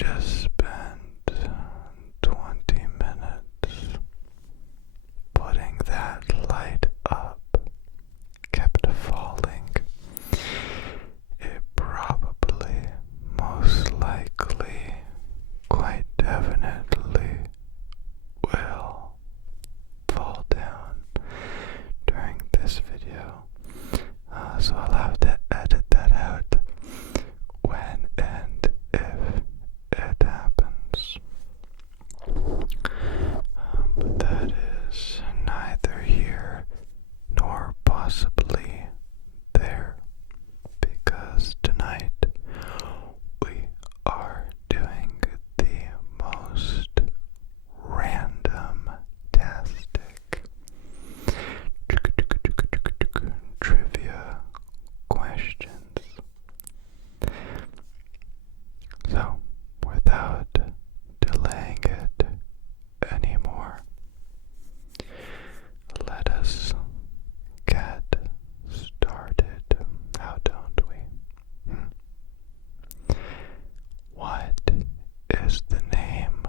just spent 20 minutes putting that light up. Kept falling. It probably, most likely, quite definitely will fall down during this video. So I'll have to edit that out when and if it happens. But that is neither here nor possibly there, because tonight we are doing the most random-tastic trivia questions. So, without delaying it anymore, let us get started. How don't we? What is the name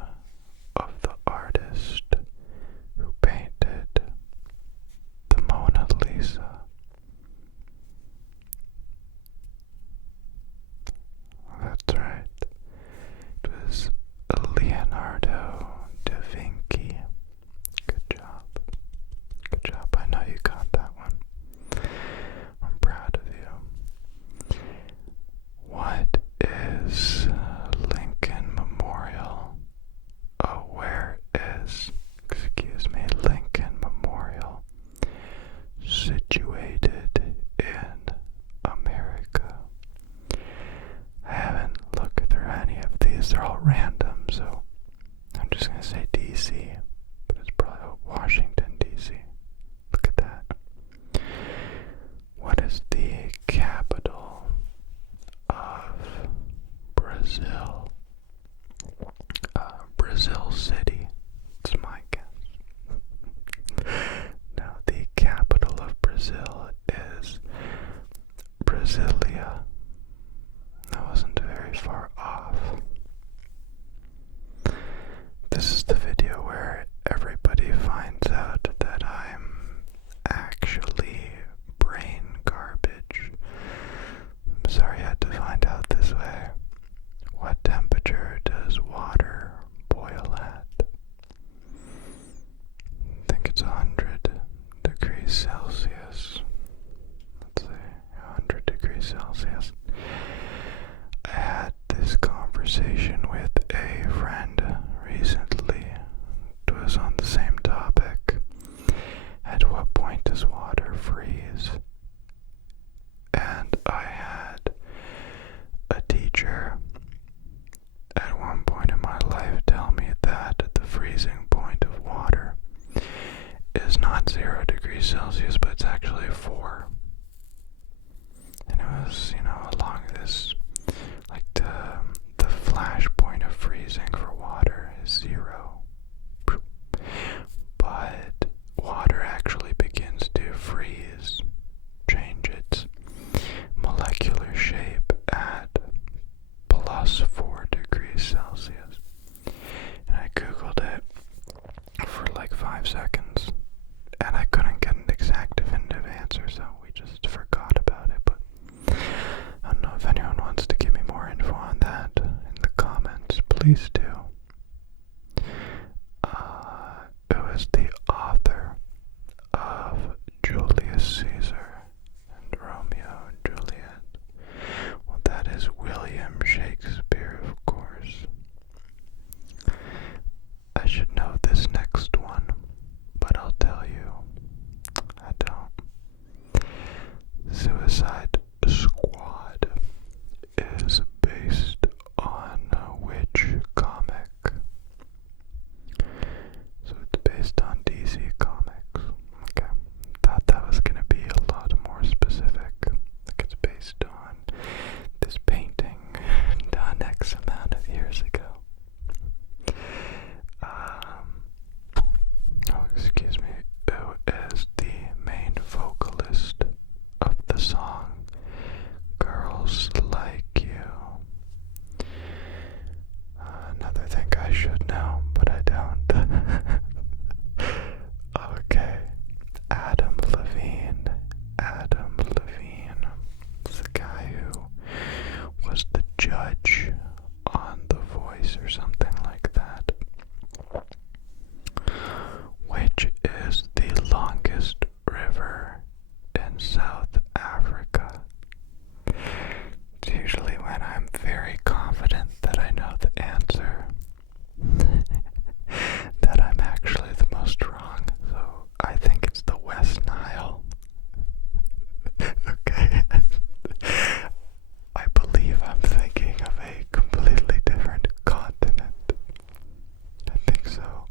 of the artist who painted the Mona Lisa? That's right. It was Leonardo da Vinci. Good job. Good job. I know you got that one. I'm proud of you. What is Lincoln Memorial? Oh, where is, Lincoln Memorial situated in America? I haven't looked through any of these. They're all random, so I'm just going to say DC, but it's probably Washington, DC. Look at that. What is the capital of Brazil? Brazil City. It's my guess. Now, the capital of Brazil is Brasilia. That wasn't very far off. This is the video where everybody finds out that I'm actually brain garbage. I'm sorry I had to find out this way. What temperature does water boil at? I think it's 100 degrees Celsius. Let's see, 100 degrees Celsius. I had this conversation with a friend recently. It was on the same topic. At what point does water freeze? And I had a teacher at one point in my life tell me that the freezing point of water is not 0 degrees Celsius, but it's actually 4. And it was, along this, like the flash point of freezing for water is 0. But water actually begins to freeze, change its molecular shape at plus 4 degrees Celsius. And I googled it for like 5 seconds, and I couldn't get an exact definitive answer, so we just forgot about it. But I don't know if anyone wants to give me more info on that in the comments. Please do. It was the author of Julius Caesar and Romeo and Juliet. Well, that is William Shakespeare, of course. I should know this next one, but I'll tell you, I don't. Suicide Squad is based on which comic? So it's based on DC Comics. Okay. Thought that was gonna be a lot more specific. Like it's based on this painting done X amount of years ago. I should know, but I don't. Okay. Adam Levine. Adam Levine was the guy who was the judge on The Voice or something like that. Which is the longest river in South Africa? It's usually when I'm very confident that I know the answer that I'm actually the most wrong. So I think it's the West Nile. Okay. I believe I'm thinking of a completely different continent. I think so.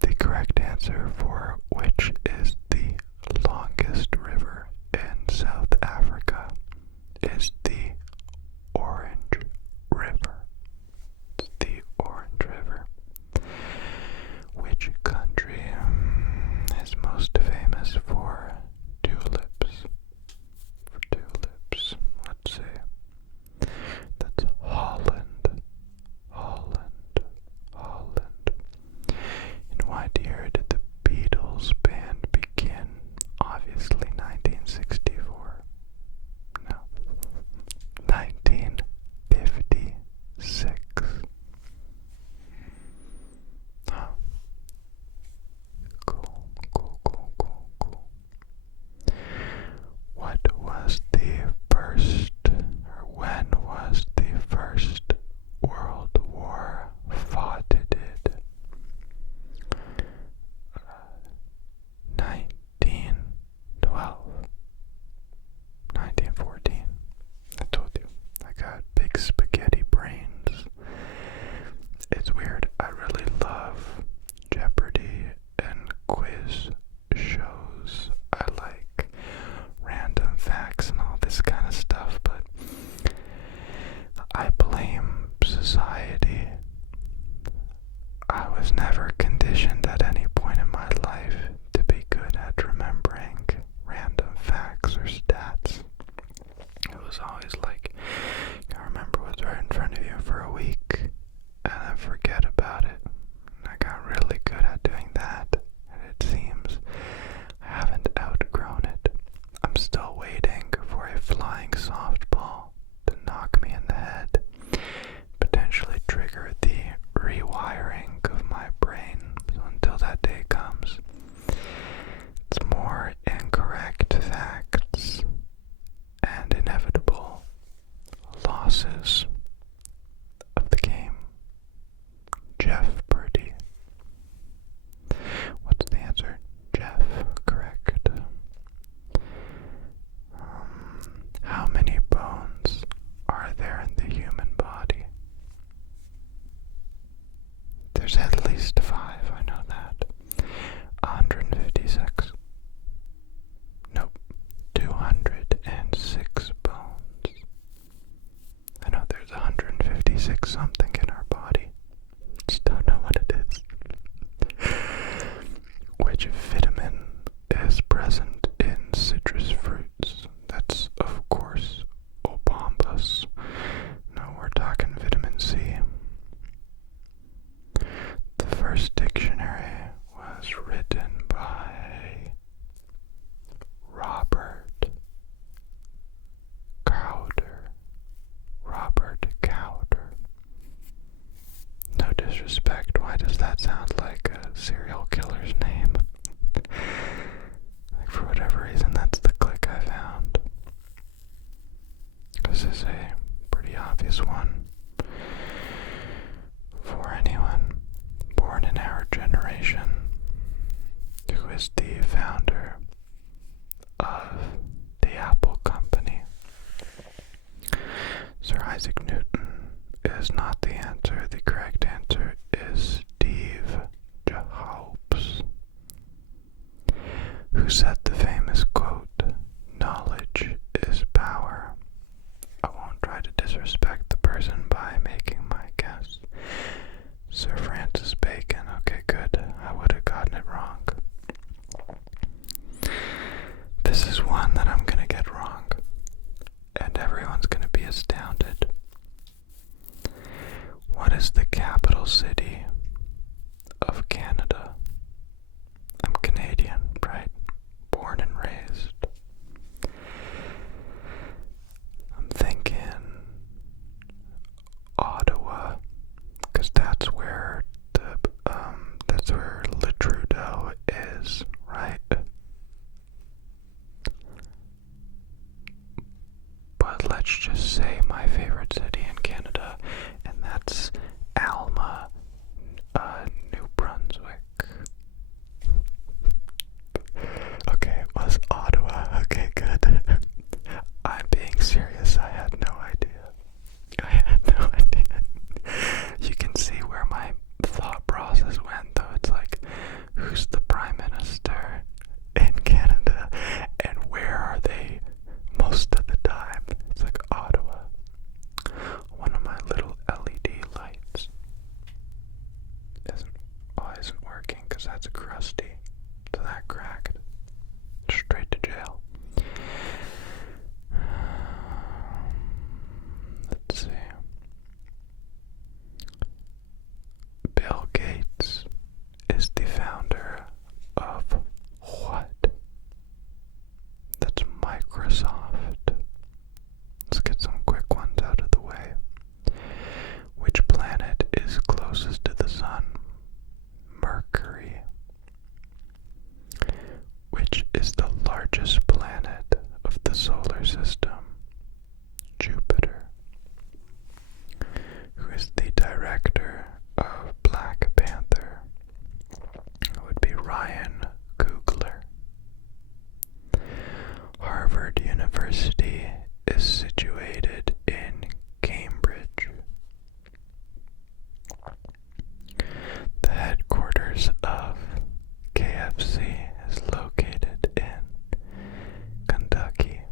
The correct answer for which is the longest river in South Africa is the Orange River. It's the Orange River. Which country is most famous for tulips? For tulips, let's see. That's Holland. Holland. Holland. In what year did the Beatles band begin? Obviously 1964. No. 1956. Oh. Cool. What was the first, or when was the first World War fought? 1912. 1914. I told you, I got big spaghetti brains. It's weird, I really love Jeopardy and quiz shows. I like random facts and all this kind of stuff, but I blame society. I was never conditioned at any point in my life to be good at remembering random facts or stats. It was always like, you remember what's right in front of you for a week and then forget about it. And I got really good at doing that, and it seems I haven't outgrown it. I'm still waiting for a flying softball to knock me in the head, potentially trigger the rewiring of my brain. So until that day comes, it's more incorrect facts and inevitable losses of the game. Jeff Purdy. What's the answer? Jeff, correct. How many bones are there in the human body? There's at least 5, I know that. 156. Nope. 206 bones. I know there's 156 something in our body. Just don't know what it is. Which vitamin is present in citrus fruits? That's, of course, Obambas. No, we're talking vitamin C. The first dictionary was written by Robert Cowder. Robert Cowder. No disrespect, why does that sound like a serial killer's name? Like, for whatever reason, that's the click I found. This is a pretty obvious one for anyone born in our generation. Who is the founder of the Apple Company? Sir Isaac Newton is not the answer. The correct answer is Steve Jobs, who said the famous quote, "Knowledge is power." I won't try to disrespect the person by making my guess. Sir Francis Bacon. Okay, good. I would have gotten it wrong. This is one that I'm gonna get wrong, and everyone's gonna be astounded. What is the capital city of Canada. I'm Canadian, right? Born and raised. I'm thinking Ottawa, because that's where Le Trudeau is, right? But let's just say my favorite city in Canada, and that's Alma, New Brunswick. Okay, it was Ottawa. Okay, good. I'm being serious. I had no idea. You can see where my thought process went, though. It's like, who's the Prime Minister in Canada, and where are they most of the time? It's like Ottawa. One of my little LED lights isn't working because that's crusty. So that cracked. Straight to jail. Let's see. Bill Gates is the founder of what? That's Microsoft. Let's get some quick ones out of the way. Which planet is closest to the sun? Mercury. Which is the largest planet of the solar system? Jupiter. Who is the director of Black Panther? It would be Ryan Coogler. Harvard University is situated in Cambridge. The headquarters of KFC is located in Kentucky.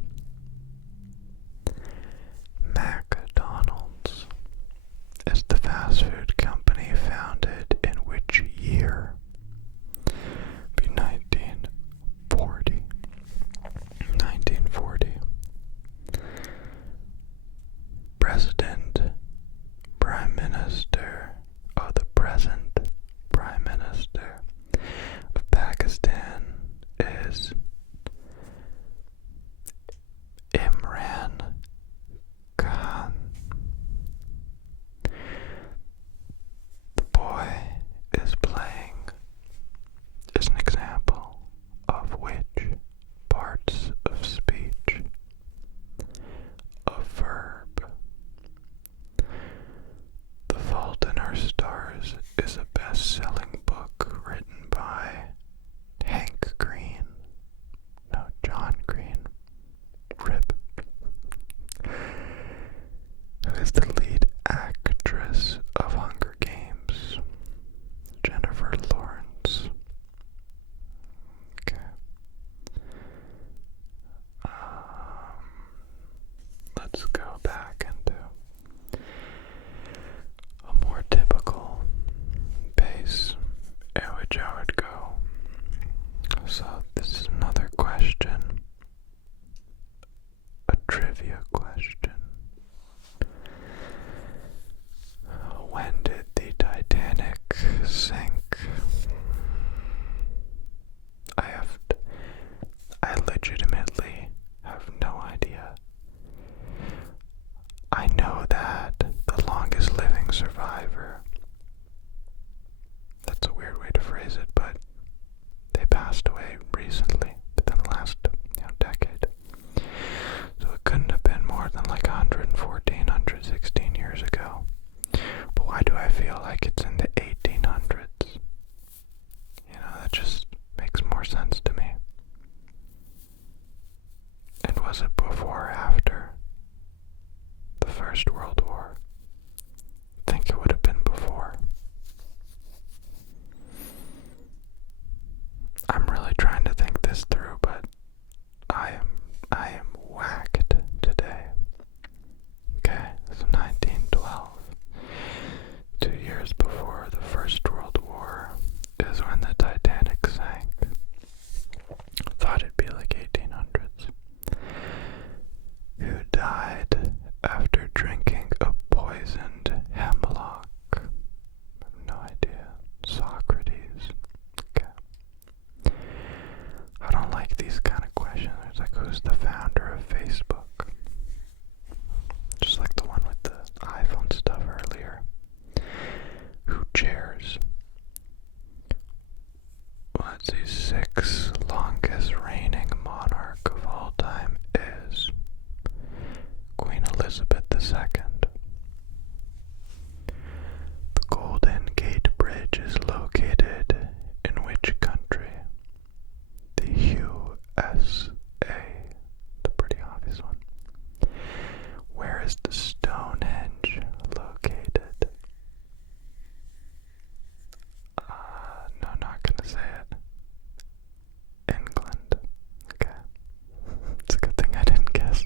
McDonald's is the fast food company founded in which year? Be 1940. 1940. President, Prime Minister, the present Prime Minister of Pakistan is Imran Khan. The boy is playing is an example of which parts of speech? A verb. The Fault in Our Stars is a best-selling book written by Hank Green. No, John Green. Rip. Who is the lead actress of Hunger Games? Jennifer Lawrence. Okay. Let's go back into a more typical pace at which I would go. So this is another question. A trivia question. When did the Titanic sink? I legitimately have no idea. I know that the longest living survivor, that's a weird way to phrase it, but they passed away recently, within the last decade. So it couldn't have been more than like 114, 116 years ago. But why do I feel like it's in the 1800s? That just makes more sense to me. And was it before or after the First World War? I think it would have been before. I'm really trying to think this through, but I am whacked today. Okay, it's 1912. 2 years before the First World War is when the Titanic sank. Thought it'd be like 1800s. Who died after drinking a poisoned hemlock? chairs. Let's see, sixth longest reigning monarch of all time is Queen Elizabeth II. The Golden Gate Bridge is located in which country? The USA. The pretty obvious one. Where is the Stonehenge located? No, not gonna say it. England. Okay. It's a good thing I didn't guess.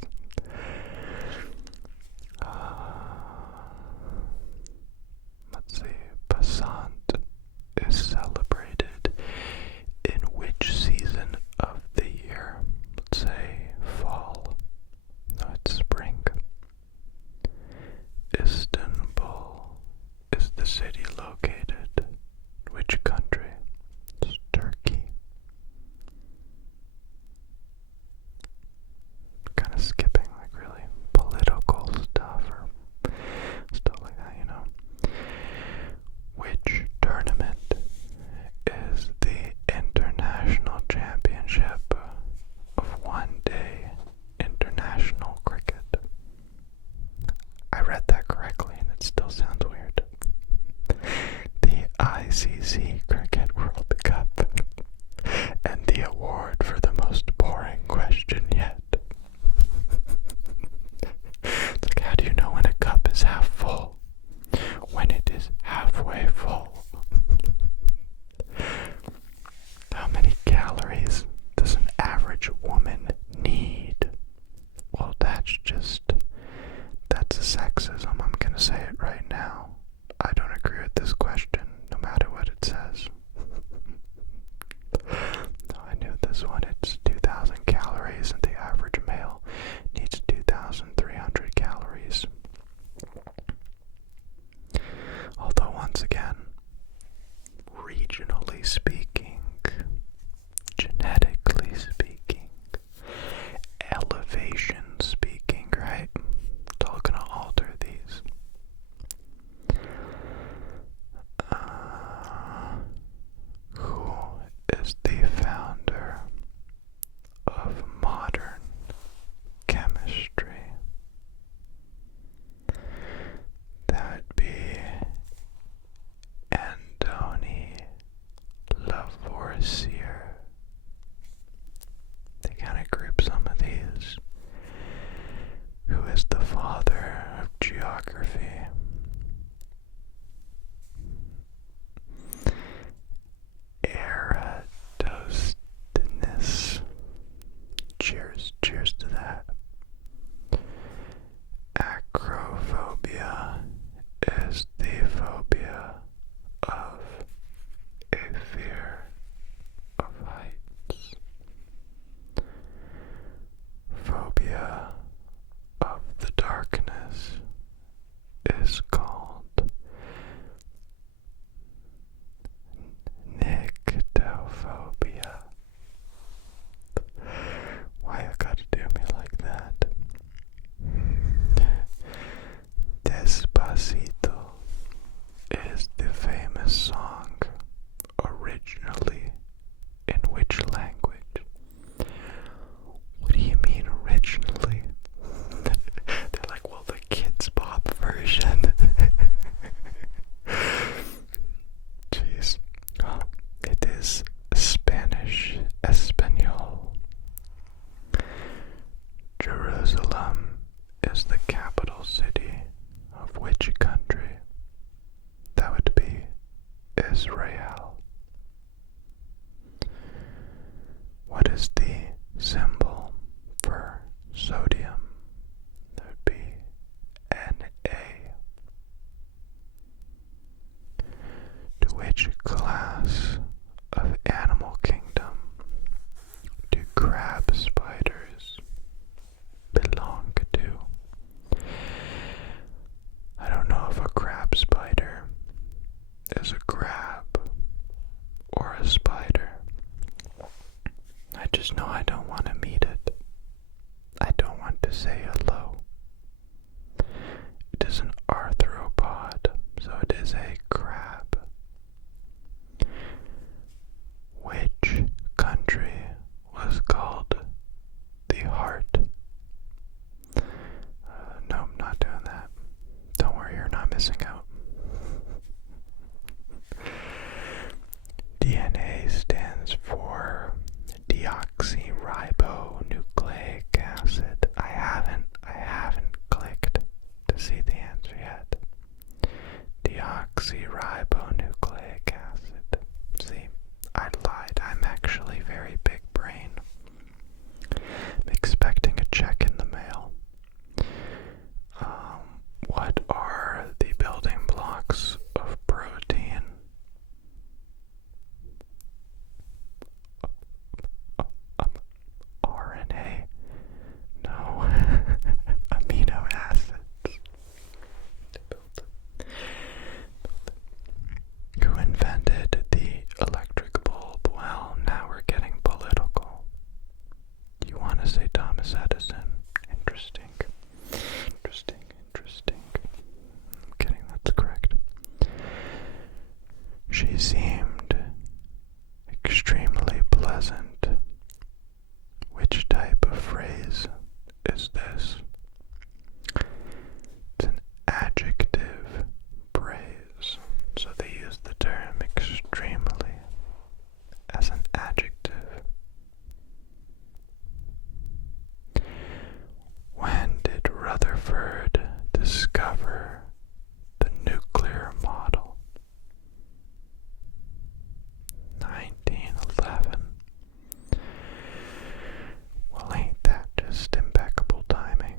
Let's see. Passant is celebrated in which season of the year? Let's say fall. No, it's spring. Istanbul is the city located in which country? It's Turkey. Kind of skipping like really political stuff or stuff like that, you know. Which tournament is the international championship of one-day international cricket? I read that correctly and it still sounds weird. The ICC Cricket World Cup. And the award for the most boring question yet. It's like, how do you know when a cup is half full? When it is halfway full. How many calories does an average woman need? Well, that's a sexism. I'm gonna say it right now. I don't agree with this question, no matter what it says. No, I knew this one. It's 2,000 calories, and the average male needs 2,300 calories. Although, once again, regionally speaking, genetically speaking, elevation speaking, right? It's all gonna alter these. Who is the founder of modern chemistry? That would be Antony Lavoisier. They kind of group some of these. Who is the father of geography? Eratosthenes. Cheers to that. Acrophobia is the phobia of a fear of heights. Phobia of the darkness is called nyctophobia. Why you gotta do me like that? Despacito is the famous song originally in which language? What do you mean originally? They're like, well, the Kids Bop version. Jeez. Oh, it is Spanish, Espanol. Jerusalem is the capital city of which country? That would be Israel. What is the symbol for sodium? That would be Na. To which class of animal kingdom do crab spiders belong to? I don't know if a crab spider is a crab or a spider. I just know I don't want to meet it. I don't want to say hello. It is an arthropod, so it is a crab. deoxyribonucleic acid. See, I lied. I'm actually very big brain. I'm expecting a check in the mail. What are the building blocks of protein? RNA? No. Amino acids. Who invented the electric bulb? Well, now we're getting political. You want to say Thomas Edison? Interesting. I'm kidding, that's correct. She seemed extremely pleasant. Which type of phrase is this? It's an adjective phrase. So they use the term extremely as an adjective. When did Rutherford discover the nuclear model? 1911. Well, ain't that just impeccable timing?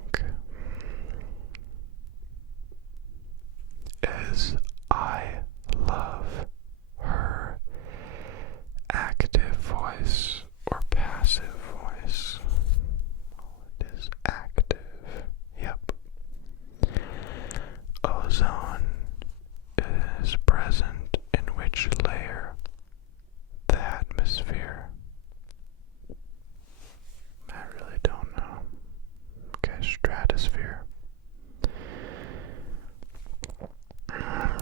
Is I love her active voice or passive voice? Oh, it is active. Yep. Ozone is present in which layer? The atmosphere. I really don't know. Okay, stratosphere.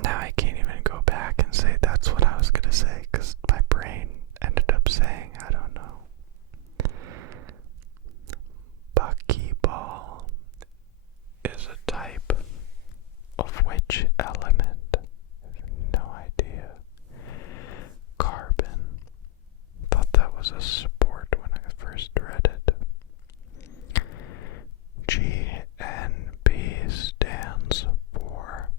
Now I can't even go back and say that's what I was gonna say because my brain ended up saying I don't know. Buckyball is a type of which element? I have no idea. Carbon. Thought that was a sport when I first read it. GNB stands for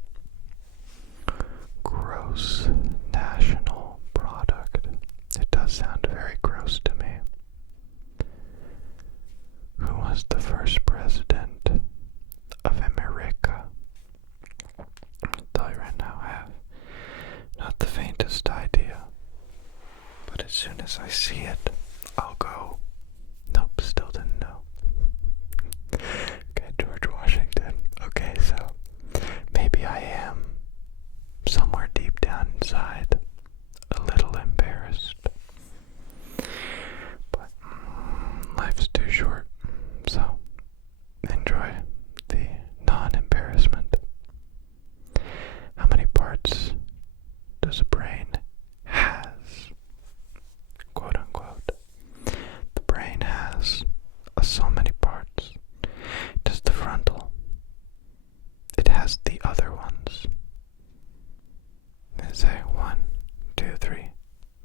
gross national product. It does sound very gross to me. Who was the first president of America? I'll tell you right now, I have not the faintest idea. But as soon as I see it, I'll go, nope, still didn't know. Okay, George Washington. Okay, so maybe I am somewhere deep down inside a little embarrassed. But life's too short, so enjoy the non-embarrassment. How many parts does a brain has? Quote unquote. The brain has so many parts. Does the frontal? It has the other ones. Is it 1, 2, 3,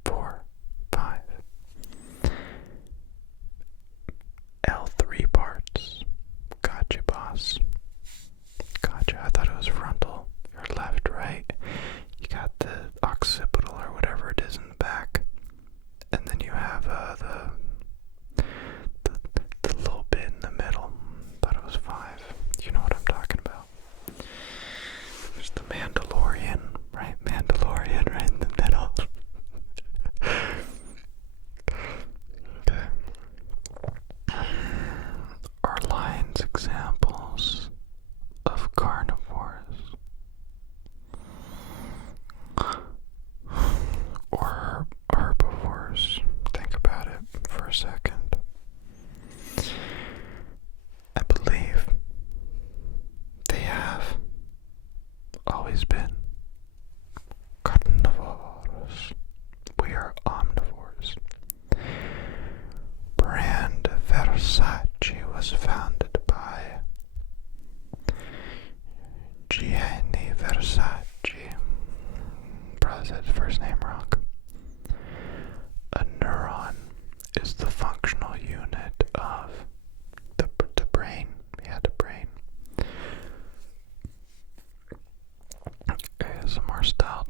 4, 5? L3 parts. Gotcha, boss. Gotcha. I thought it was frontal. Your left, right. You got the occipital or whatever it is in the back, and then you have the little bit in the middle. Thought it was 5. You know what I'm talking about. There's the Mandalorian, right? Mandalorian right in the middle. Okay. Are lions examples of carnivores? Or herbivores? Think about it for a second. I believe they have always been carnivores. We are omnivores. Brand Versace was founded by Gianni Versace. Probably said his first name wrong. A neuron is the functional unit of the brain. Yeah, the brain. ASMR style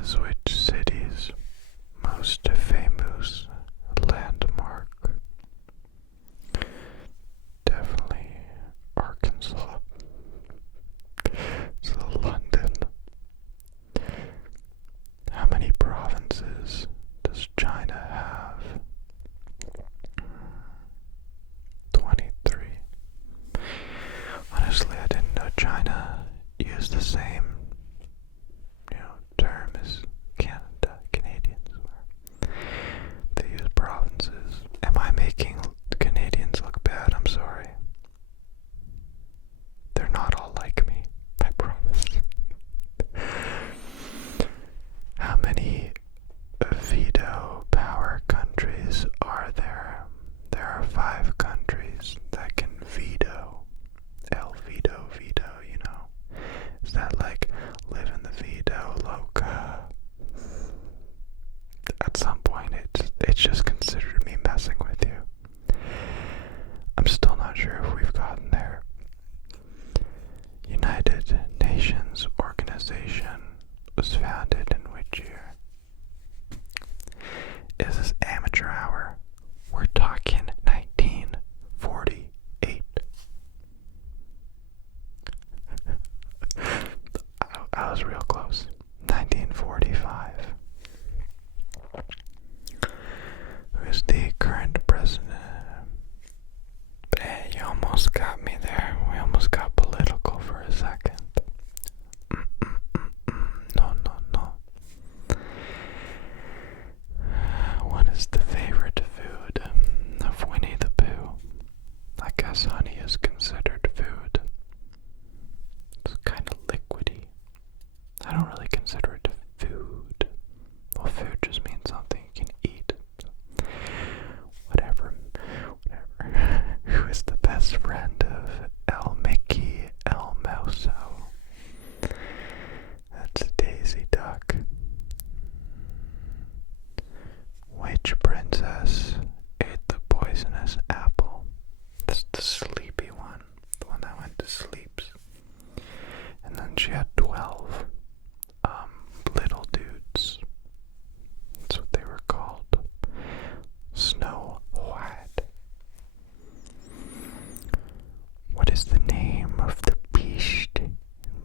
is which city's most famous landmark? Definitely Arkansas. So London. How many provinces does China have? 23. Honestly, I didn't know China used the same, term as Canada, Canadians. They use provinces. Am I making Canadians look bad? I'm sorry. They're not all like me, I promise. How many veto power countries are there? There are 5 countries that can veto. Veto, Is that like live in the veto loca? At some point, it's just considered me messing with you. I'm still not sure if we've gotten there. United Nations Organization was founded in which year? Is this amateur hour? We're talking 1948. I was real close. 1945. Who is the current president? Hey, you almost got me there. We almost got political for a second. No. What is the favorite food of Winnie the Pooh? I guess honey is considered food. It's kind of liquidy. I don't really consider it food. Well, food just means something you can eat. Whatever. Who is the best friend of El Mickey El Mouso? That's Daisy Duck. Which princess ate the poisonous apple? That's the sleepy one. The one that went to sleep. And then she had 12 little dudes. That's what they were called. Snow White. What is the name of the beast in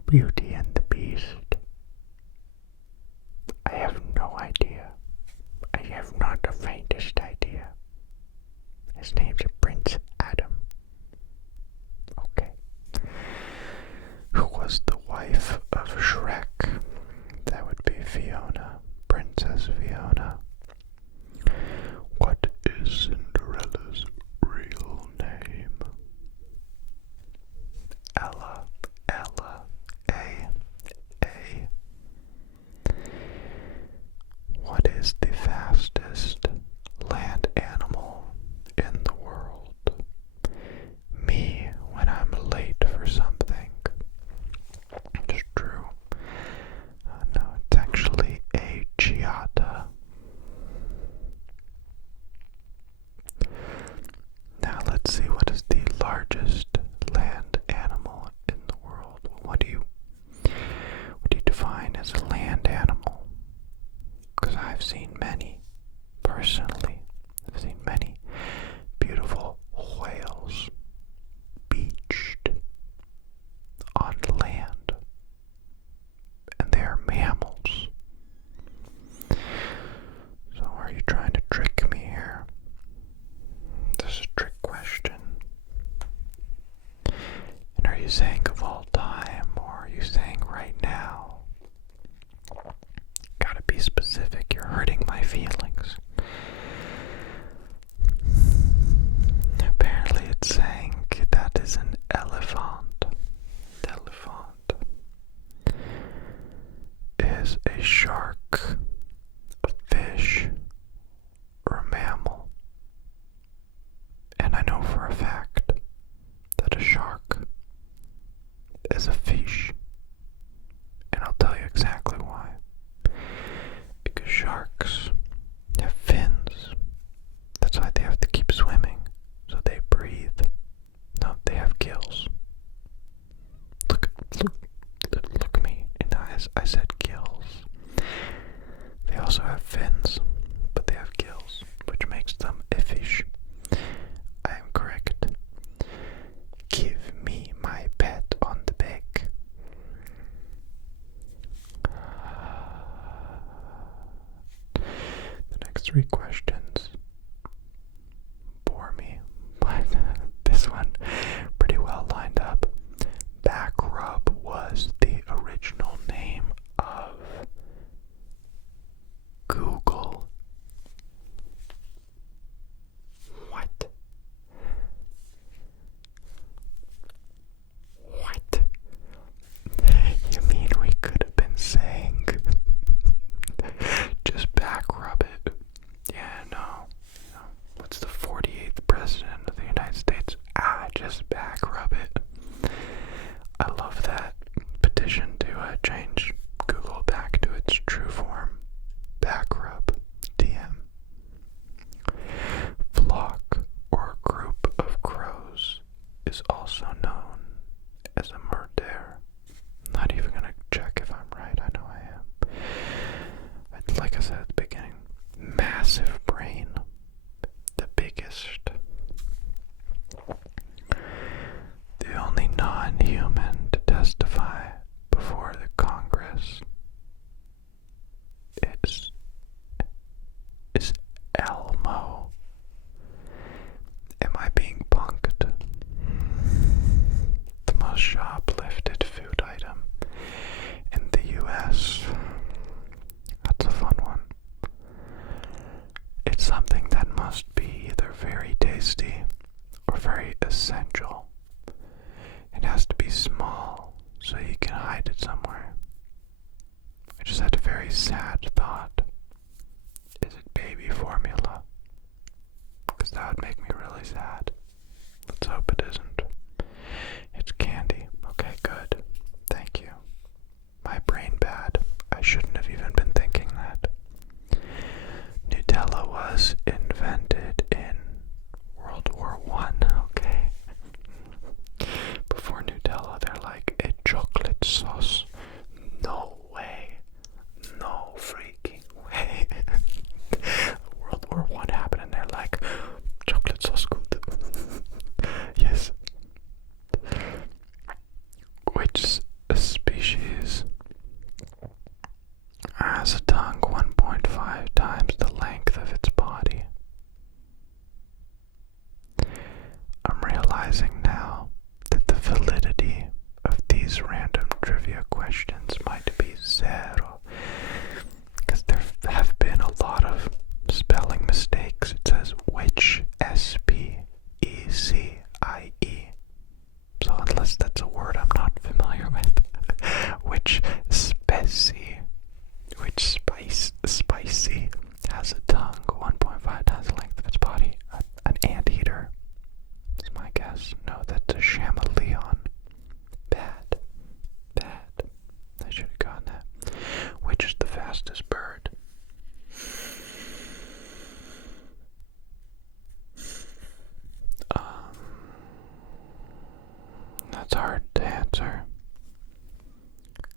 Beauty and the Beast? I have no idea. I have not the faintest idea. His name's Prince Adam. Okay. Who was the wife of Shrek? That would be Fiona, Princess Fiona. What is Cinderella's real name? Ella, A. What is the fastest land animal in the world? Me when I'm late for something. It's true. No, it's actually a Chiata. Now let's see, what is the largest land animal in the world? What do you define as a land animal? Because I've seen many, personally. I've seen many beautiful whales beached on land. And they are mammals. So are you trying to trick me here? This is a trick question. And are you saying of all time, or are you saying right now? Gotta be specific, you're hurting my feelings. Apparently it's saying that is an elephant. Elephant is a shark, a fish, or a mammal. And I know for a fact that a shark 3 questions bore me, but this one pretty well lined up. Back rub was the original name of Google. What? What? You mean we could have been saying just back rub it? Yeah, no. What's the 48th president of the United States? Just back rub it. I love that petition to change Google back to its true form. Back rub. DM. Flock or group of crows is also known as a murder. Not even gonna check if I'm right. I know I am. Like I said at the beginning, massive brain. The biggest. The only non-human to testify before the Congress is Elmo. Am I being punked? The most shoplifted food item in the US. That's a fun one. It's something that must be either very tasty or very essential. It has to be small so you can hide it somewhere. I just had a very sad thought. Is it baby formula? Because that would make me really sad. Let's hope it isn't. It's candy. Okay, good. Thank you. My brain bad. I shouldn't have even been thinking that. Nutella was invented in World War I, okay? Before Nutella, they're like, a chocolate sauce. No way. No freaking way. World War I happened and they're like, chocolate sauce good. Yes. Which species has a tongue 1.5 times the length of its body? I'm realizing now that the validity of these random trivia questions might be zero, because there have been a lot of spelling mistakes. It says which, S-P-E-C-I-E. So unless that's a word I'm not familiar with, which spicy has a tongue 1.5 times the length of its body. An anteater is my guess. No, that's a chameleon. Bad. I should have gotten that. Which is the fastest bird? That's hard to answer.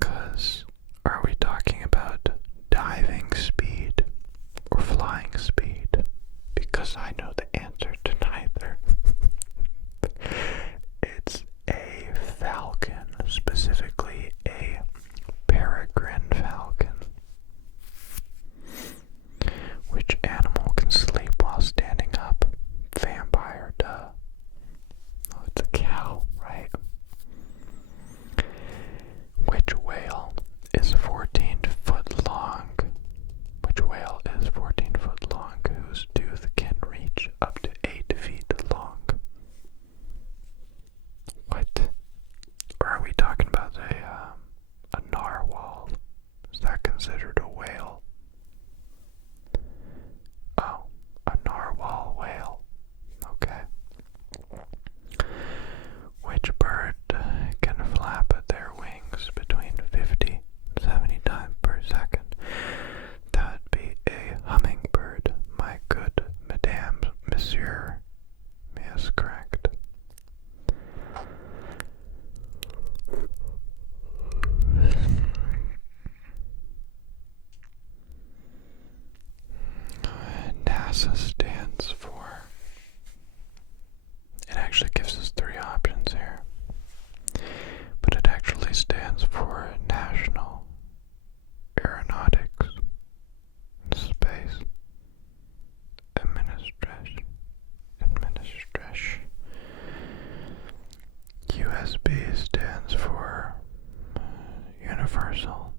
'Cause are we talking about diving speed or flying speed? Because I know the answer to neither. It's a falcon, specifically a peregrine falcon. Which animal can sleep while standing up? Vampire, duh. Oh, it's a cow, right? Which whale is 14 foot long? Which whale is 14 foot long whose tooth can reach up to 8 feet long? What? Or are we talking about a narwhal? Is that considered a whale? Oh, a narwhal whale. Okay. Which bird can flap their wings between 50 and 70 times per second? That would be a hummingbird, my good madame, monsieur. Yes, correct. NASA stands for, it actually gives us 3 options here, but it actually stands for National Aeronautics and Space morsel.